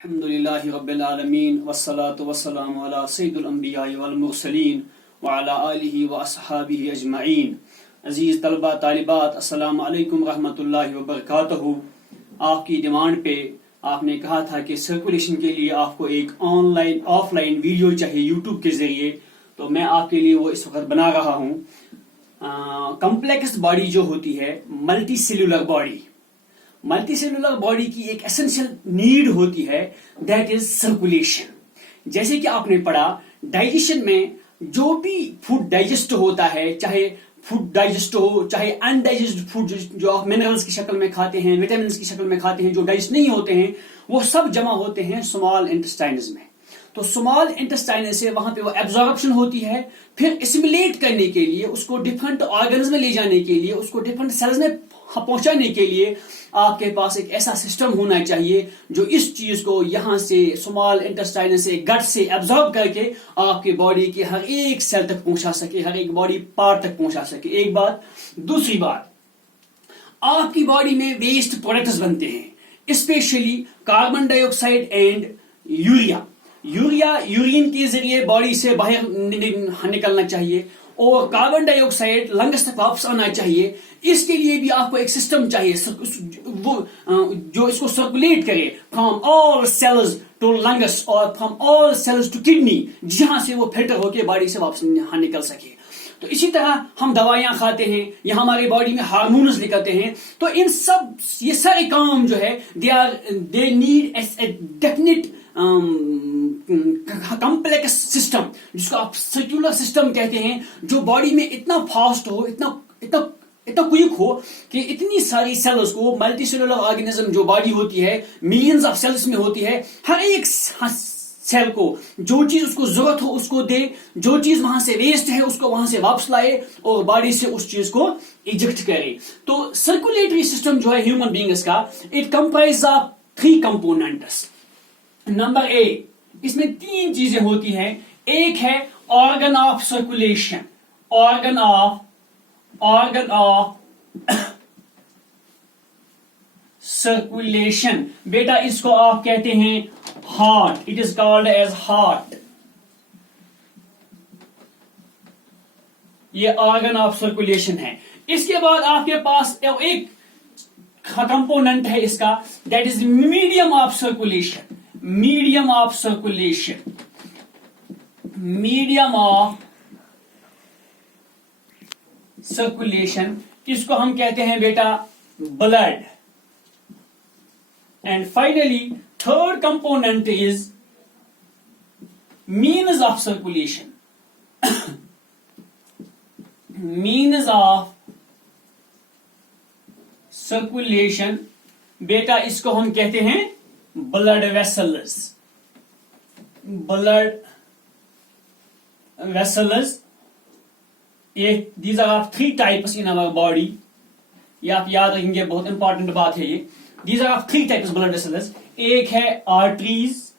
अल्हम्दुलिल्लाहि रब्बिल आलमीन वस्सलातु वस्सलामु अला सय्यिदिल अंबिया'i वल मुरसलीन व अला आलिहि व अस्हाबिहि अजमईन। अजीज तलबा तालिबात, अस्सलामु अलैकुम रहमतुल्लाहि व बरकातहू। आपकी डिमांड पे आपने कहा था कि सर्कुलेशन के लिए आपको एक ऑनलाइन ऑफलाइन वीडियो चाहिए यूट्यूब के जरिए, तो मैं आपके लिए वो इस वक्त बना रहा हूँ। कॉम्प्लेक्स बॉडी जो होती है, multi cellular body, multi cellular body की एक एसेंशियल नीड होती है, दैट इज सर्कुलेशन। जैसे कि आपने पढ़ा, डाइजेशन में जो भी फूड डाइजेस्ट होता है, चाहे फूड डाइजेस्ट हो चाहे अनडाइजेस्टेड फूड जो आप मिनरल्स की शक्ल में खाते हैं, विटामिन की शक्ल में खाते हैं, जो डाइजेस्ट नहीं होते हैं, वो सब जमा होते हैं स्मॉल इंटेस्टाइन्स में। तो स्मॉल इंटेस्टाइन से वहां पे वो एब्जॉर्प्शन होती है, फिर एसिमिलेट करने के लिए, उसको डिफरेंट ऑर्गन्स में ले जाने के लिए, उसको डिफरेंट सेल्स में पहुंचाने के लिए आपके पास एक ऐसा सिस्टम होना चाहिए जो इस चीज को यहां से स्मॉल इंटेस्टाइन से, गट से एब्जॉर्ब करके आपके बॉडी के हर एक सेल तक पहुंचा सके, हर एक बॉडी पार्ट तक पहुंचा सके। एक बात। दूसरी बात, आपकी बॉडी में वेस्ट प्रोडक्ट्स बनते हैं, specially carbon dioxide and urea. Urine के जरिए बॉडी से बाहर निकलना चाहिए और कार्बन डाइऑक्साइड लंग्स तक वापस आना चाहिए। इसके लिए भी आपको एक सिस्टम चाहिए वो जो इसको सर्कुलेट करे from all cells to lungs और from all cells to kidney, जहां से वो फिल्टर होकर बॉडी से वापस निकल सके। तो इसी तरह हम दवाइयां खाते हैं या हमारी बॉडी में हार्मोन्स निकलते हैं, तो इन सब ये सारे काम जो है they need a definite complex system, जिसको आप सर्कुलर सिस्टम कहते हैं, जो बॉडी में इतना फास्ट हो, इतना क्विक हो कि इतनी सारी सेल्स को, मल्टी सेलुलर ऑर्गेनिज्म जो बॉडी होती है, मिलियंस ऑफ सेल्स में होती है, हर एक सेल को जो चीज उसको जरूरत हो उसको दे, जो चीज वहां से वेस्ट है उसको वहां से वापस लाए और बॉडी से उस चीज को इजेक्ट करे। तो सर्कुलेटरी सिस्टम जो है ह्यूमन बीइंग्स का, it comprise of 3 components. Number A, इसमें 3 चीजें होती हैं। एक है organ of circulation, organ of circulation. बेटा इसको आप कहते हैं heart, it is called as heart. ये ऑर्गन ऑफ सर्कुलेशन है। इसके बाद आपके पास एक कंपोनेंट है इसका, that is medium of circulation. Medium of circulation, medium of circulation, इसको हम कहते हैं बेटा blood. And finally third component is means of circulation. Means of circulation, बेटा इसको हम कहते हैं blood vessels. Blood vessels, these are of 3 types in our body. ये आप याद रखेंगे, बहुत इंपॉर्टेंट बात है ये। These are of 3 types blood vessels. एक है आर्टरीज,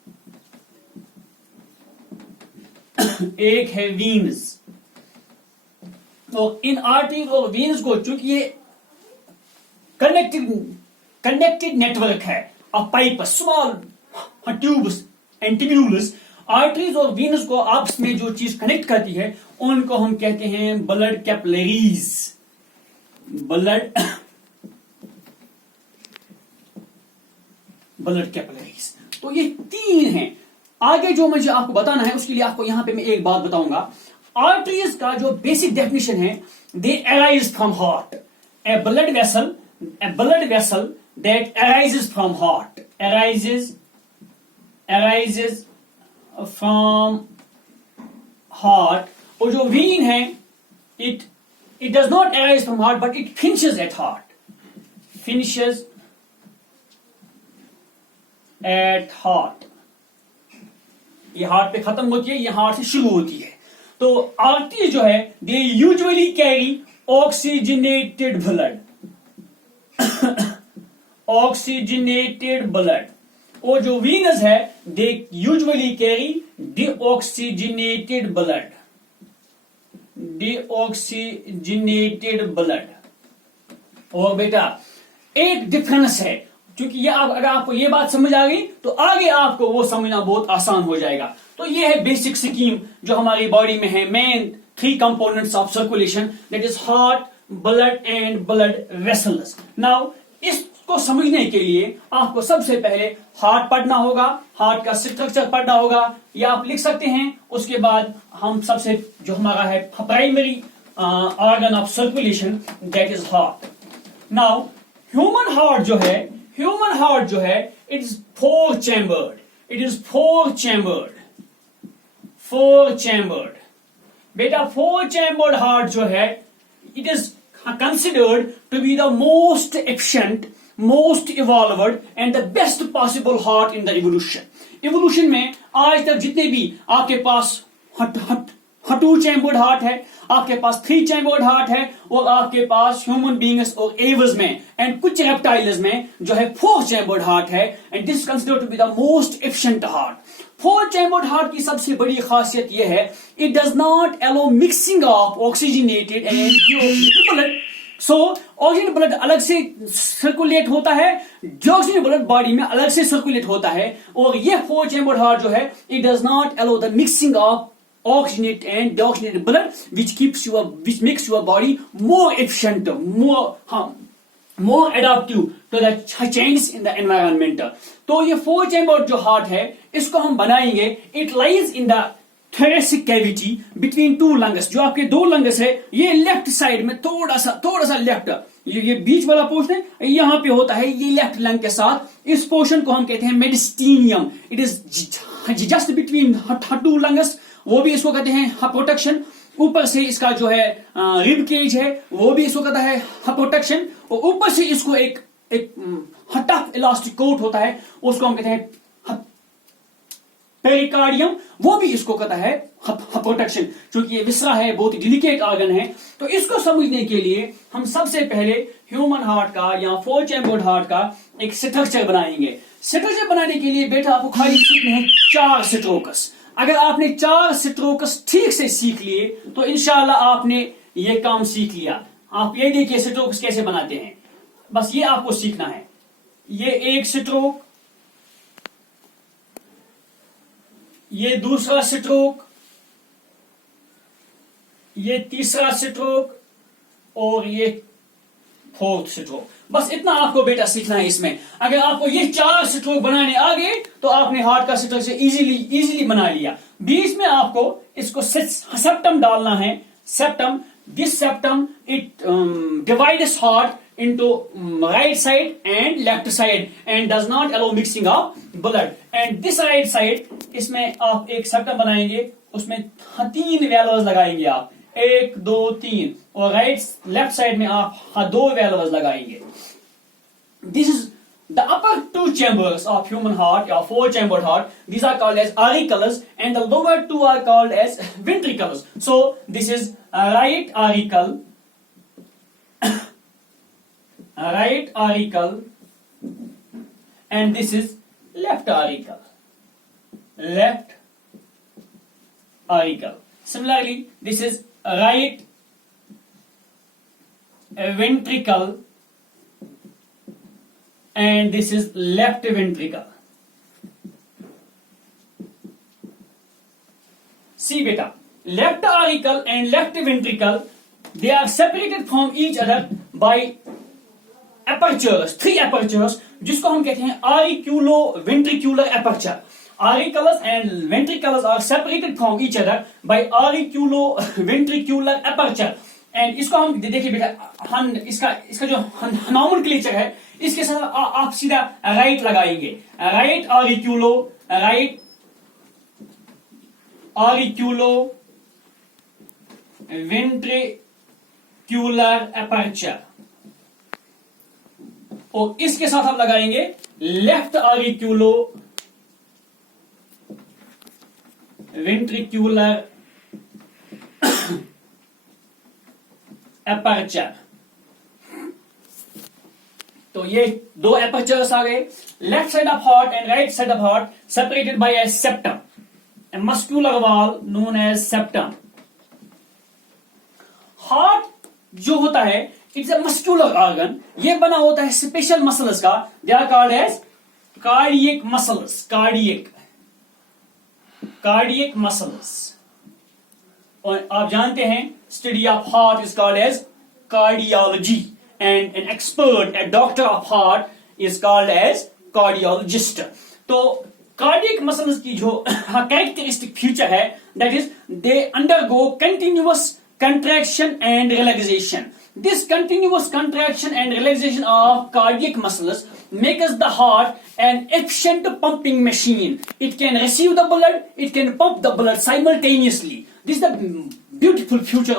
एक है वीन्स। तो इन आर्टरीज और वीन्स को, चूंकि ये कनेक्टेड नेटवर्क है of pipe, small tubes and tubules, arteries और वीन्स को आपस में जो चीज कनेक्ट करती है उनको हम कहते हैं ब्लड कैपिलरीज। Blood capillaries. तो ये 3 हैं। आगे जो मुझे आपको बताना है उसके लिए आपको यहां पे मैं एक बात बताऊंगा। आर्टरीज का जो बेसिक डेफिनेशन है, दे arise from heart. A blood vessel that arises from heart, arises from heart. और जो वीन है, it does not arise from heart but it finishes at heart, finishes at heart. ये heart पे खत्म होती है, ये हार्ट से शुरू होती है। तो आर्टरी जो है, they usually carry oxygenated blood, oxygenated blood. और जो वीनस है, they usually carry deoxygenated blood, deoxygenated blood. और बेटा एक डिफरेंस है, क्योंकि ये अगर आपको ये बात समझ आ गई तो आगे आपको वो समझना बहुत आसान हो जाएगा। तो ये है बेसिक स्कीम जो हमारी बॉडी में है, main 3 components of circulation, that is heart, blood and blood vessels. Now इसको समझने के लिए आपको सबसे पहले हार्ट पढ़ना होगा, हार्ट का स्ट्रक्चर पढ़ना होगा, या आप लिख सकते हैं। उसके बाद हम सबसे जो हमारा है primary organ of circulation, that is heart. Now human heart जो है, इट इज 4 चैम्बर्ड, बेटा 4 चैम्बर्ड हार्ट जो है, it is considered to be the most efficient, most evolved and the best possible heart in the evolution. Evolution में आज तक जितने भी आपके पास 2 चैम्बर्ड हार्ट है, आपके पास 3 चैम्बर्ड हार्ट है, और आपके पास ह्यूमन बींग्स और एवर्स में एंड कुछ रेप्टाइल्स में जो है 4 चैम्बर्ड हार्ट है, and this considered to be the most efficient heart. 4 chambered heart की सबसे बड़ी खासियत यह है, it does not allow mixing of oxygenated and deoxygenated blood. So oxygen blood अलग से सर्कुलेट होता है, डीऑक्सीजन ब्लड बॉडी में अलग से सर्कुलेट होता है, और ये 4 चैम्बर्ड हार्ट जो है, it does not aloe the mixing of oxygenate and deoxygenated blood, which makes your body more efficient, more adaptive to the changes in the environment. तो ये 4 chambered जो हार्ट है, इसको हम बनाएंगे, it lies in the thoracic cavity between 2 lungs। जो आपके 2 lungs है, ये लेफ्ट साइड में थोड़ा सा लेफ्ट, ये बीच वाला पोर्शन है, यहाँ पे होता है, ये लेफ्ट लंग के साथ इस पोर्शन को हम कहते हैं mediastinum. It is just between 2 lungs, वो भी इसको कहते हैं हाइपोटक्शन। ऊपर से इसका जो है रिब केज है, वो भी इसको कहता है हाइपोटक्शन, और ऊपर से इसको एक टफ इलास्टिक कोट होता है, उसको हम कहते हैं पेरिकार्डियम, वो भी इसको कहता है हाइपोटक्शन। क्योंकि ये विसरा है, बहुत ही डिलिकेट ऑर्गन है, तो इसको समझने के लिए हम सबसे पहले ह्यूमन हार्ट का या 4 चैम्बर्ड हार्ट का एक स्ट्रक्चर बनाएंगे। स्ट्रक्चर बनाने के लिए बेटा आपको खाली सीखने हैं 4 स्ट्रोक्स। अगर आपने 4 स्ट्रोक्स ठीक से सीख लिए तो इंशाल्लाह आपने ये काम सीख लिया। आप ये देखिए स्ट्रोक्स कैसे बनाते हैं, बस ये आपको सीखना है। ये एक स्ट्रोक, ये दूसरा स्ट्रोक, ये तीसरा स्ट्रोक, और ये 4th स्ट्रोक। बस इतना आपको बेटा सीखना है इसमें। अगर आपको ये 4 स्ट्रोक बनाने आ गए तो आपने हार्ट का स्ट्रक्चर इजीली बना लिया। बीच में आपको इसको सेप्टम डालना है। Septum, this septum it divides heart into right side and left side and does not allow mixing of blood. And this right side, इसमें आप एक सेप्टम बनाएंगे, उसमें 3 वेल्व्स लगाएंगे आप, 1 2 3, और लेफ्ट साइड में आप 2 वेल्व्स लगाएंगे। This is the upper 2 chambers of human heart or 4 chambered heart. These are called as auricles, and the lower 2 are called as ventricles. So this is a right auricle, and this is left auricle. Similarly, this is right ventricle, and this is left ventricle. See beta, left auricle and left ventricle, they are separated from each other by apertures, 3 apertures, जिसको हम कहते हैं auriculo-ventricular aperture. Auricles and ventricles are separated from each other by auriculo-ventricular aperture. And इसको हम देखिए बेटा, इसका जो नॉमेनक्लेचर है, इसके साथ आप सीधा राइट लगाएंगे। राइट ऑरिक्यूलो वेंट्रिक्यूलर अपर्चर, और इसके साथ आप लगाएंगे लेफ्ट ऑरिक्यूलो वेंट्रिक्यूलर अपर्चर। तो ये 2 अपर्चर्स आ गए। Left side of heart and right side of heart separated by a septum, a muscular wall known as septum. Heart जो होता है, इट्स अ मस्कुलर ऑर्गन, ये बना होता है स्पेशल मसल्स का, they are called as cardiac muscles, cardiac muscles. और आप जानते हैं study of heart is called as cardiology and an expert, a doctor of heart is called as cardiologist. तो कार्डियक मसल्स की जो कैरेक्टरिस्टिक फीचर है that is they undergo continuous contraction and relaxation. This continuous contraction and relaxation of cardiac muscles makes the heart an efficient pumping machine. It can receive the blood, it can pump the blood simultaneously. This is the beautiful feature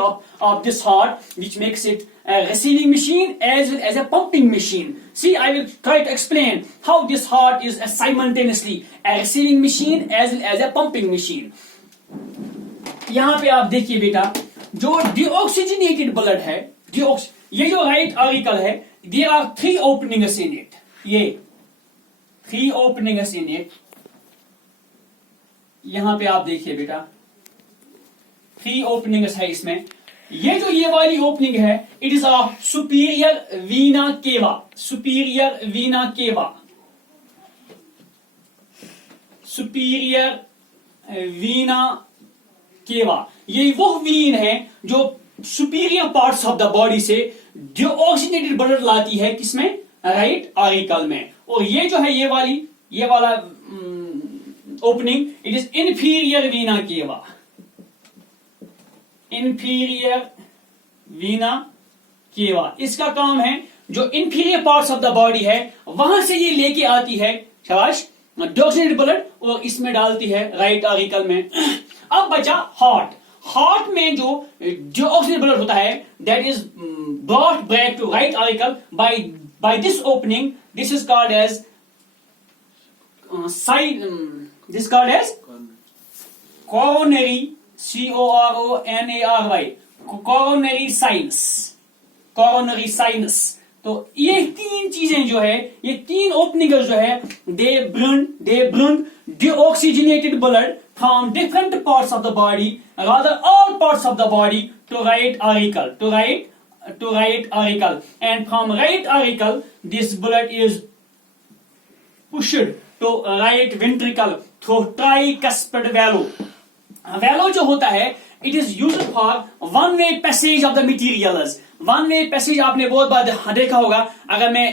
of this heart, which makes it a receiving machine as well as a pumping machine. See, I will try to explain how this heart is simultaneously a receiving machine as well as a pumping machine. यहां पे आप देखिए बेटा, जो deoxygenated blood है, ये जो right article है, there are 3 openings in it, ये 3 ओपनिंग्स इन इट। यहां पे आप देखिए बेटा 3 ओपनिंग्स है इसमें। ये वाली ओपनिंग है, it is a superior Veena केवा, सुपीरियर वीना केवा, सुपीरियर वीना केवा। ये वो वीन है जो superior parts of the body से डीऑक्सीजनेटेड ब्लड लाती है, किसमें, राइट आर्टिकल में। और ये जो है ये वाला opening, it is inferior vena केवा, इंफीरियर वीना केवा। इसका काम है जो inferior parts of the body है वहां से ये लेके आती है, शाबाश, डीऑक्सीजनेटेड ब्लड और इसमें डालती है राइट आर्टिकल में। अब बचा हार्ट में जो ऑक्सीजन ब्लड होता है that is brought back to right article by this opening, this is called as this called as coronary, CORONARY, coronary sinus, coronary sinus. तो ये 3 चीजें जो है, ये 3 ओपनिंग जो है, दे bring deoxygenated blood from different parts of the body, rather all parts of the body, to right auricle, to right auricle, and from right auricle this blood is pushed to right ventricle through tricuspid valve. Valve जो होता है, it is used for one way passage of the materials. One way passage आपने बहुत बार देखा होगा। अगर मैं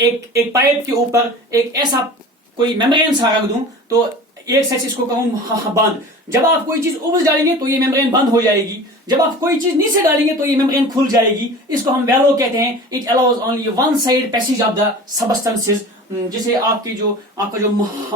एक पाइप के ऊपर एक ऐसा कोई मेम्ब्रेन सा रख दूं तो एक साइड इसको कहूं बंद, जब आप कोई चीज ऊपर डालेंगे तो ये मेम्ब्रेन बंद हो जाएगी, जब आप कोई चीज नीचे डालेंगे तो ये मेम्ब्रेन खुल जाएगी। इसको हम वैलो कहते हैं। It allows only one side passage of the substances. जैसे आपका जो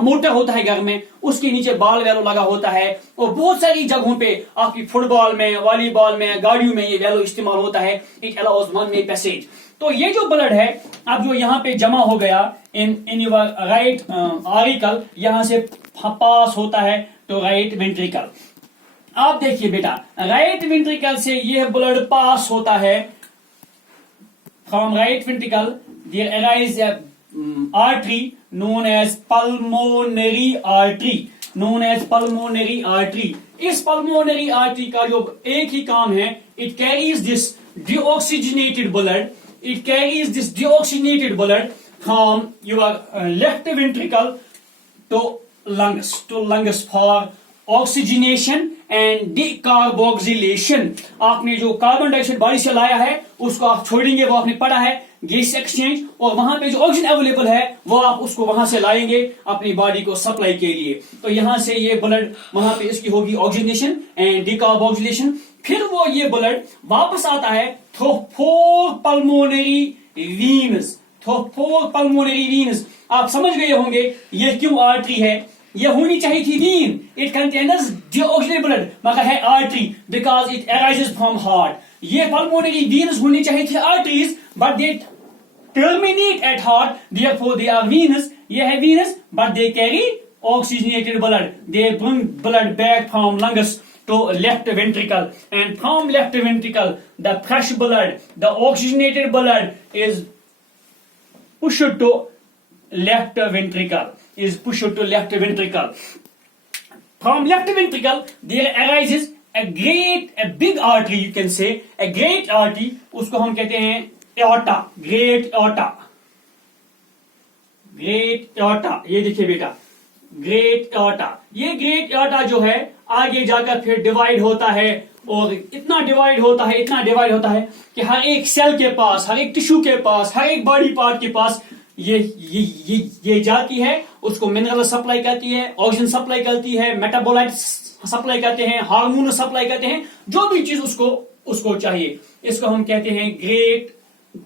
मोटर होता है घर में, उसके नीचे बॉल वैलो लगा होता है, और बहुत सारी जगहों पे आपकी फुटबॉल में, वॉलीबॉल में, गाड़ियों में ये वैलो इस्तेमाल होता है। It allows one way passage. तो ये जो ब्लड है अब जो यहाँ पे जमा हो गया इन योर राइट आर्टिकल, यहां से पास होता है तो राइट वेंट्रिकल। आप देखिए बेटा, राइट वेंट्रिकल से ये ब्लड पास होता है, from right ventricle there arise artery known as pulmonary artery, known as pulmonary artery. इस pulmonary artery का जो एक ही काम है, it carries this deoxygenated blood, it carries this deoxygenated blood from your left ventricle to lungs for oxygenation and decarboxylation. आपने जो carbon dioxide body से लाया है उसको आप छोड़ेंगे, वो आपने पढ़ा है गैस एक्सचेंज, और वहां पे जो ऑक्सीजन अवेलेबल है वो आप उसको वहां से लाएंगे अपनी बॉडी को सप्लाई के लिए। तो यहां से ये ब्लड वहां पे इसकी होगी ऑक्सीजनेशन एंड डिकार्बोक्सिलेशन। फिर वो ये ब्लड वापस आता है through 4 pulmonary veins, through 4 pulmonary veins. आप समझ गए होंगे ये क्यों आर्टरी है। ये होनी चाहिए थी vein, it contains deoxygenated blood, मगर है artery because it arises from heart. ये पल्मोनरी वीन्स होनी चाहिए थी arteries, but they terminate at heart, therefore they are venous. ये है venous, but they carry oxygenated blood. They bring blood back from lungs to left ventricle, and from left ventricle the fresh blood, the oxygenated blood is pushed to left ventricle, is pushed to left ventricle. From left ventricle there arises a big artery, you can say a great artery, उसको हम कहते हैं aorta, great aorta, great aorta, ये देखिए बेटा great aorta. ये great aorta जो है आगे जाकर फिर डिवाइड होता है और इतना डिवाइड होता है, इतना डिवाइड होता है कि हर एक सेल के पास, हर एक टिश्यू के पास, हर एक बॉडी पार्ट के पास ये जाती है, उसको मिनरल सप्लाई करती है, ऑक्सीजन सप्लाई करती है, मेटाबोलाइट सप्लाई करते हैं, हार्मोन सप्लाई करते हैं, जो भी चीज उसको चाहिए, इसको हम कहते हैं ग्रेट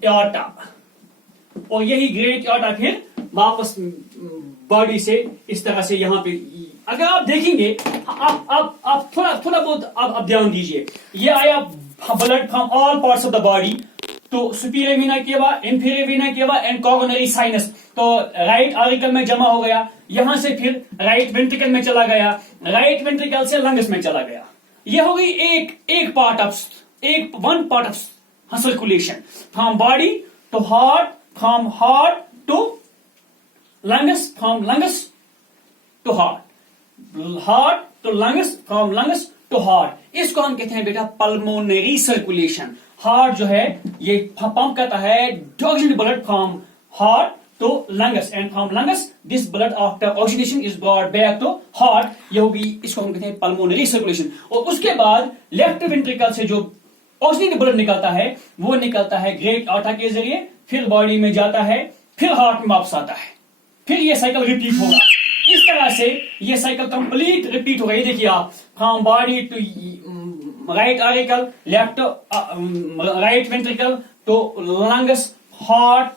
एओर्टा। और यही ग्रेट एओर्टा फिर वापस बॉडी से इस तरह से यहां पे, अगर आप देखेंगे, आप थोड़ा बहुत आप ध्यान दीजिए, ये आया blood from all parts of the body तो सुपीरियर वीना केवा, इंफीरियर वीना केवा एंड कोरोनरी साइनस, तो राइट ऑरिकल में जमा हो गया, यहां से फिर राइट वेंट्रिकल में चला गया, राइट वेंट्रिकल से लंग्स में चला गया। ये हो गई एक part of circulation from body to heart, from heart to lungs, from lungs to heart, heart to lungs, from lungs to heart. इसको हम कहते हैं बेटा पल्मोनरी सर्कुलेशन। हार्ट जो है ये पंप करता है oxygen blood from heart to lungs and from lungs this blood after oxidation is brought back to heart. ये होगी, इसको हम कहते हैं पल्मोनरी सर्कुलेशन। और उसके बाद लेफ्ट वेंट्रिकल से जो ऑक्सीजन ब्लड निकलता है वो निकलता है ग्रेट एओर्टा के जरिए, फिर बॉडी में जाता है, फिर हार्ट में वापस आता है, फिर ये साइकिल रिपीट होगा। इस तरह से ये साइकिल कंप्लीट रिपीट होगा। ये देखिए आप, from body to right auricle, left right ventricle to lungs, heart,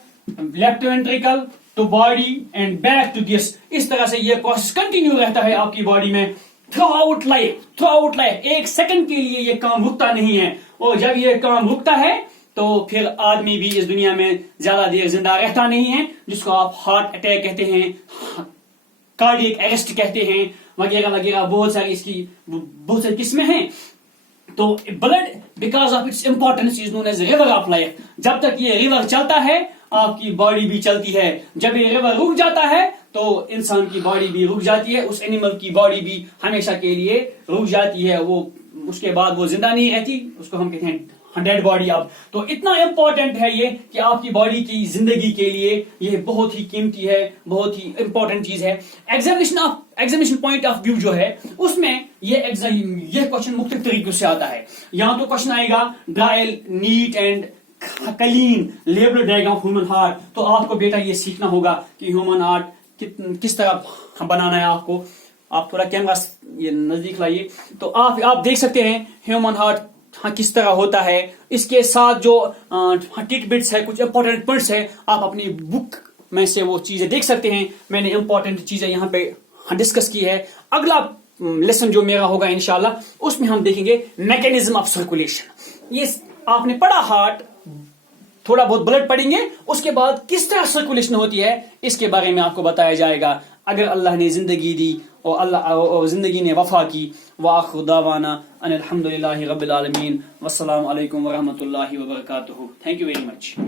left ventricle to body and back to this. इस तरह से ये प्रोसेस कंटिन्यू रहता है आपकी बॉडी में थ्रू आउट लाइफ। एक सेकंड के लिए ये काम रुकता नहीं है, और जब ये काम रुकता है तो फिर आदमी भी इस दुनिया में ज्यादा देर जिंदा रहता नहीं है, जिसको आप हार्ट अटैक कहते हैं, कार्डियक अरेस्ट कहते हैं, वगैरह वगैरह बहुत सारी किस्में हैं। तो blood because of its importance is known as river of life. जब तक ये रिवर चलता है आपकी बॉडी भी चलती है, जब ये रिवर रुक जाता है तो इंसान की बॉडी भी रुक जाती है, उस एनिमल की बॉडी भी हमेशा के लिए रुक जाती है, वो उसके बाद वो जिंदा नहीं रहती, उसको हम कहते हैं डेड बॉडी। अब तो इतना इंपॉर्टेंट है ये कि आपकी बॉडी की जिंदगी के लिए ये बहुत ही कीमती है, बहुत ही इंपॉर्टेंट चीज है। एग्जामिनेशन पॉइंट ऑफ व्यू जो है उसमें ये क्वेश्चन मुख्तलिफ तरीकों से आता है। यहाँ तो क्वेश्चन आएगा dry, neat and clean label diagram of human heart. तो आपको बेटा ये सीखना होगा कि ह्यूमन हार्ट किस तरह बनाना है आपको। आप थोड़ा कैमरा ये नजदीक लाइए तो आप देख सकते हैं ह्यूमन हार्ट किस तरह होता है। इसके साथ जो टिटबिट्स है, कुछ इंपॉर्टेंट पॉइंट्स है, आप अपनी बुक में से वो चीजें देख सकते हैं। मैंने इंपॉर्टेंट चीजें यहाँ पे डिस्कस की है। अगला लेसन जो मेरा होगा इंशाल्लाह उसमें हम देखेंगे मैकेनिज्म ऑफ सर्कुलेशन। ये आपने पढ़ा हार्ट, थोड़ा बहुत ब्लड पढ़ेंगे, उसके बाद किस तरह सर्कुलेशन होती है इसके बारे में आपको बताया जाएगा। अगर अल्लाह ने जिंदगी दी और जिंदगी ने वफा की। वाखिर दावाना अनिल हम्दुलिल्लाहि रब्बिल आलमीन। वस्सलामु अलैकुम वरहमतुल्लाहि वबरकातुहू। Thank you very much.